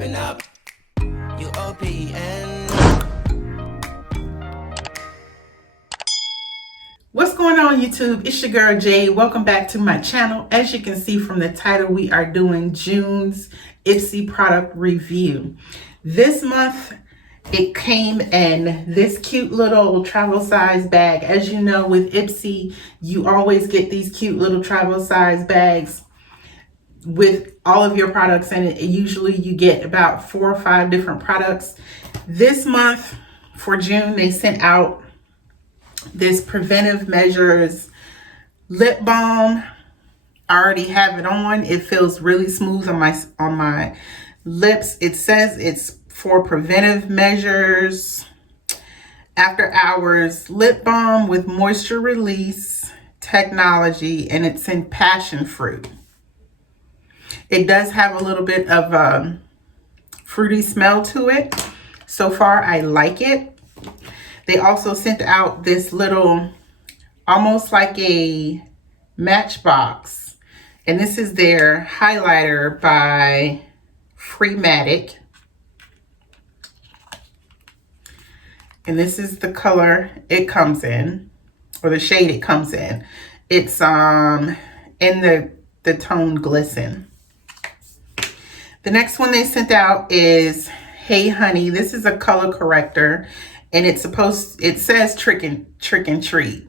open up. UOPN. What's going on, YouTube? It's your girl Jade. Welcome back to my channel. As you can see from the title, we are doing June's Ipsy product review. This month it came in this cute little travel size bag. As you know, with Ipsy, you always get these cute little travel size bags with all of your products in it. Usually you get about 4 or 5 different products. This month for June, they sent out this Preventive Measures lip balm. I already have it on. It feels really smooth on my lips. It says it's for preventive measures, after hours lip balm with moisture release technology, and it's in passion fruit. It does have a little bit of a fruity smell to it. So far, I like it. They also sent out this little, almost like a matchbox. And this is their highlighter by Freematic. And this is the color it comes in, or the shade it comes in. It's in the tone Glisten. The next one they sent out is Hey Honey. This is a color corrector, and it says trick and treat.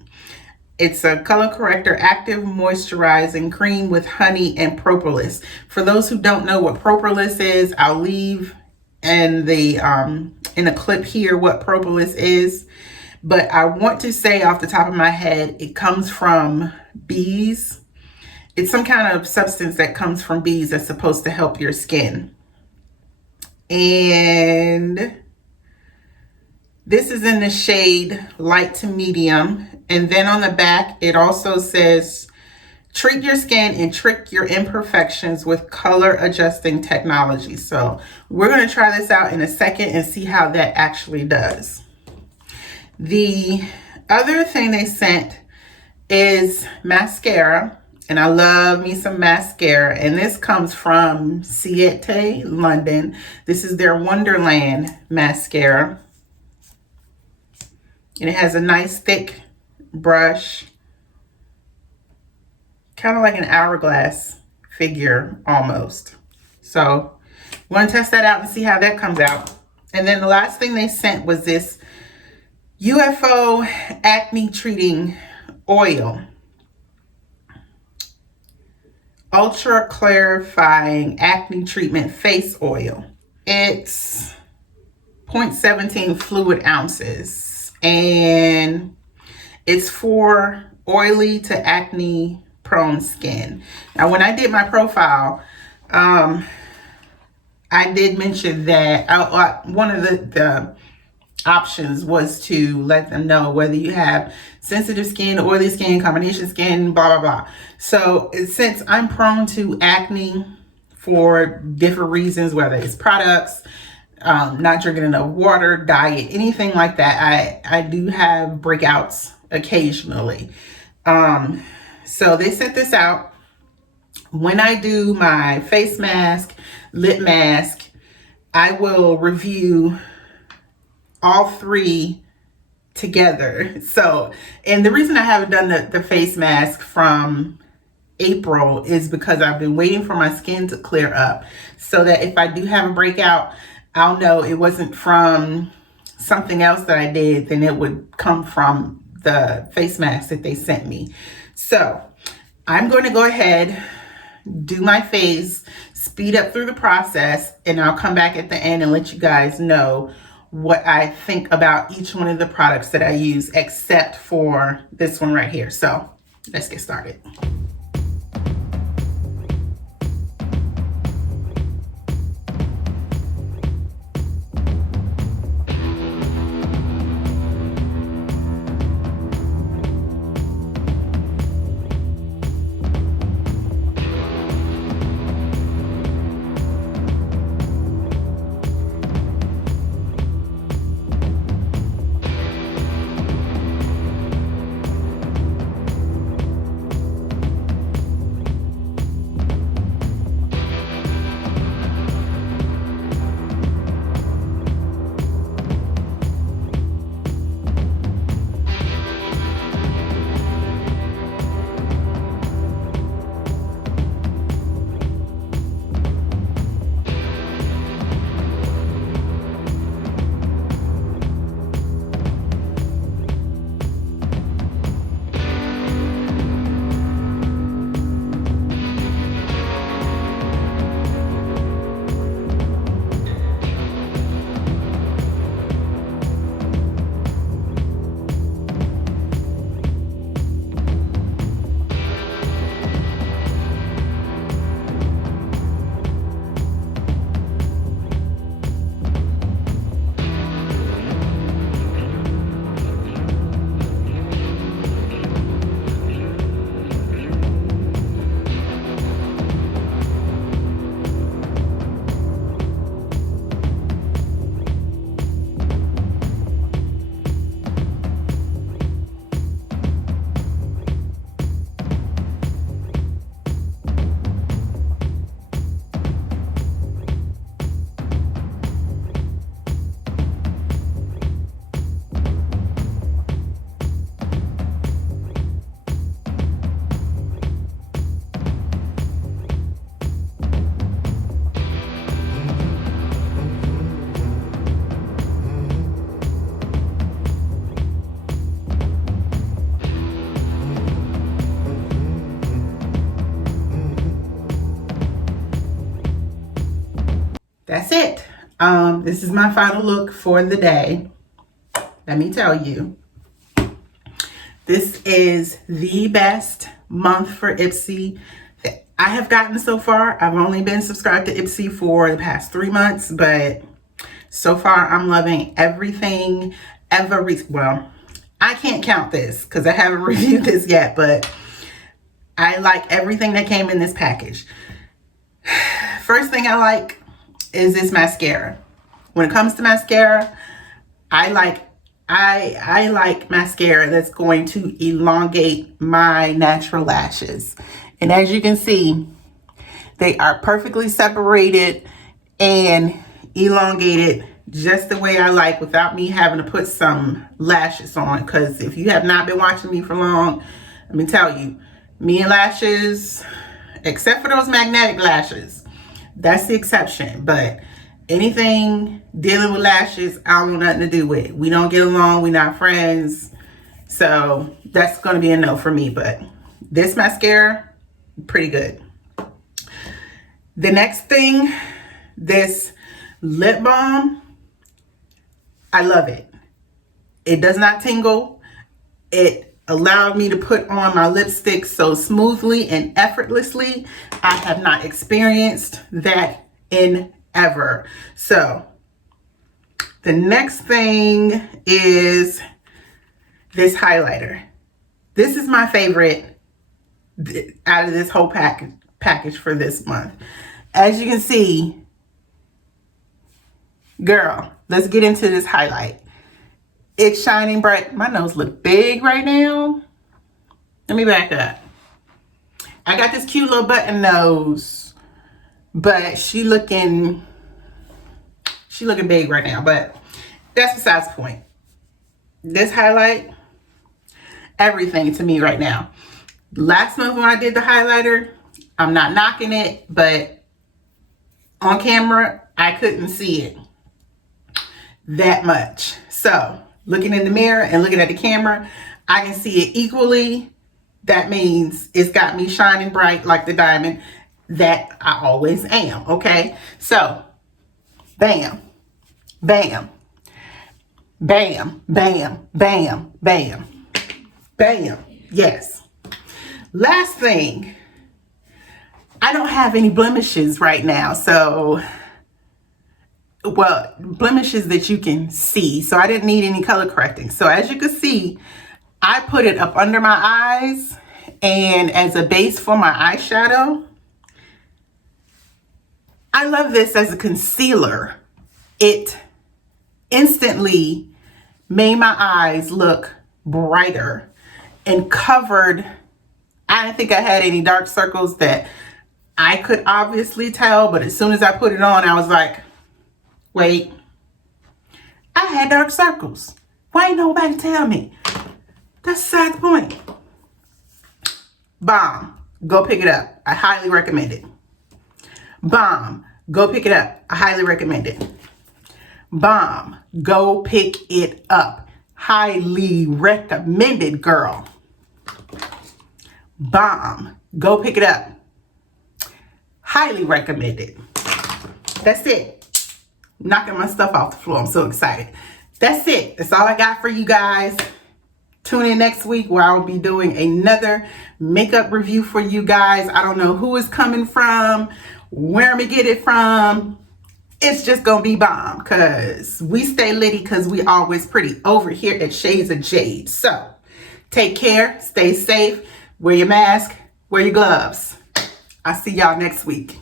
It's a color corrector active moisturizing cream with honey and propolis. For those who don't know what propolis is, I'll leave in a clip here what propolis is. But I want to say off the top of my head, it comes from bees. It's some kind of substance that comes from bees that's supposed to help your skin. And this is in the shade light to medium. And then on the back, it also says, treat your skin and trick your imperfections with color adjusting technology. So we're going to try this out in a second and see how that actually does. The other thing they sent is mascara. And I love me some mascara. And this comes from Ciate, London. This is their Wonderland Mascara. And it has a nice thick brush. Kind of like an hourglass figure almost. So we're going to test that out and see how that comes out. And then the last thing they sent was this UFO acne treating oil. Ultra clarifying acne treatment face oil. It's 0.17 fluid ounces, and it's for oily to acne prone skin. Now, when I did my profile, I did mention that one of the options was to let them know whether you have sensitive skin, oily skin, combination skin, blah, blah, blah. So since I'm prone to acne for different reasons, whether it's products, not drinking enough water, diet, anything like that, I do have breakouts occasionally. So they sent this out. When I do my face mask, lip mask, I will review all 3 together. So, and the reason I haven't done the face mask from April is because I've been waiting for my skin to clear up so that if I do have a breakout, I'll know it wasn't from something else that I did, then it would come from the face mask that they sent me. So I'm going to go ahead, do my face, speed up through the process, and I'll come back at the end and let you guys know what I think about each one of the products that I use, except for this one right here. So let's get started. that's it. This is my final look for the day. Let me tell you, this is the best month for Ipsy that I have gotten so far. I've only been subscribed to Ipsy for the past 3 months, but so far I'm loving everything well, I can't count this because I haven't reviewed this yet, but I like everything that came in this package. First thing I like is this mascara. When it comes to mascara, I like mascara that's going to elongate my natural lashes. And as you can see, they are perfectly separated and elongated just the way I like without me having to put some lashes on. Because if you have not been watching me for long, let me tell you, me and lashes, except for those magnetic lashes, that's the exception. But anything dealing with lashes, I don't want nothing to do with. We don't get along. We're not friends. So that's going to be a no for me. But this mascara, pretty good. The next thing, this lip balm, I love it. It does not tingle. It allowed me to put on my lipstick so smoothly and effortlessly. I have not experienced that in ever. So the next thing is this highlighter. This is my favorite out of this whole package for this month. As you can see, girl, let's get into this highlight. It's shining bright. My nose look big right now. Let me back up. I got this cute little button nose, but she looking big right now, but that's besides the point. This highlight, everything to me right now. Last month when I did the highlighter, I'm not knocking it, but on camera, I couldn't see it that much. So looking in the mirror and looking at the camera, I can see it equally. That means it's got me shining bright like the diamond that I always am. Okay, so bam, bam, bam, bam, bam, bam, bam. Yes. Last thing, I don't have any blemishes right now, so, well, blemishes that you can see, so I didn't need any color correcting. So as you can see, I put it up under my eyes and as a base for my eyeshadow. I love this as a concealer. It instantly made my eyes look brighter and covered. I didn't think I had any dark circles that I could obviously tell, but as soon as I put it on, I was like, wait, I had dark circles. Why ain't nobody tell me? That's beside the point. Balm, go pick it up. I highly recommend it. Balm, go pick it up. I highly recommend it. Balm, go pick it up. Highly recommended, girl. Balm, go pick it up. Highly recommended. That's it. I'm knocking my stuff off the floor. I'm so excited. That's it. That's all I got for you guys. Tune in next week where I'll be doing another makeup review for you guys. I don't know who it's coming from, where I'm gonna get it from. It's just gonna be bomb because we stay litty because we always pretty over here at Shades of Jade. So take care, stay safe, wear your mask, wear your gloves. I'll see y'all next week.